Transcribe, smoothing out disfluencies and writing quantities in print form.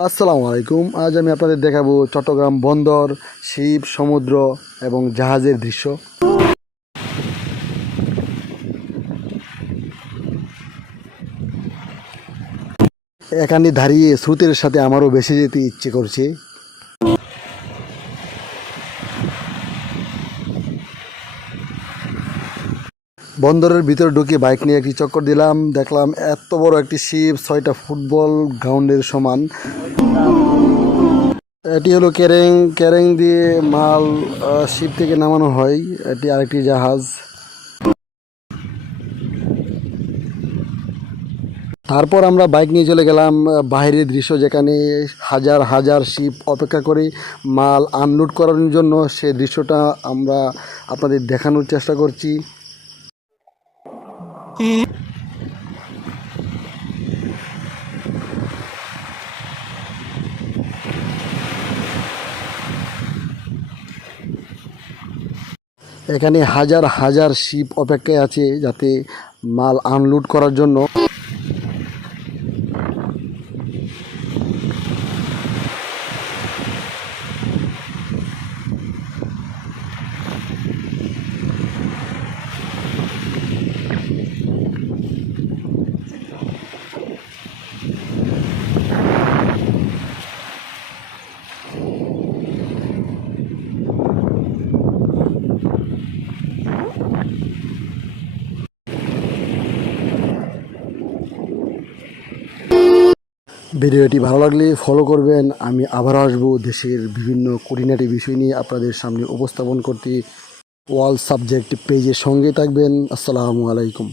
আসসালামু আলাইকুম। আজ আমি আপনাদের দেখাবো চট্টগ্রাম বন্দর, শিপ, সমুদ্র এবং জাহাজের দৃশ্য। এখানে দাঁড়িয়ে স্রোতের সাথে আমারও ভেসে যেতে ইচ্ছে করছে। বন্দরের ভিতরে ঢুকে বাইক নিয়ে একটি চক্কর দিলাম, দেখলাম এত বড় একটি শিপ, 6টা ফুটবল গ্রাউন্ডের সমান। এটি হলো ক্যারেং। ক্যারেং দিয়ে মাল শিপ থেকে নামানো হয়। এটি আরেকটি জাহাজ। তারপর আমরা বাইক নিয়ে চলে গেলাম বাইরের দৃশ্য, যেখানে হাজার হাজার শিপ অপেক্ষা করে মাল আনলোড করার জন্য। সে দৃশ্যটা আমরা আপনাদের দেখানোর চেষ্টা করছি। এখানে হাজার হাজার শিপ অপেক্ষায় আছে যাতে মাল আনলোড করার জন্য। ভিডিওটি ভালো লাগলে ফলো করবেন। আমি আবার আসবো দেশের বিভিন্ন খুঁটিনাটি বিষয় নিয়ে আপনাদের সামনে উপস্থাপন করতে। ওয়াল সাবজেক্ট পেজের সঙ্গে থাকবেন। আসসালামু আলাইকুম।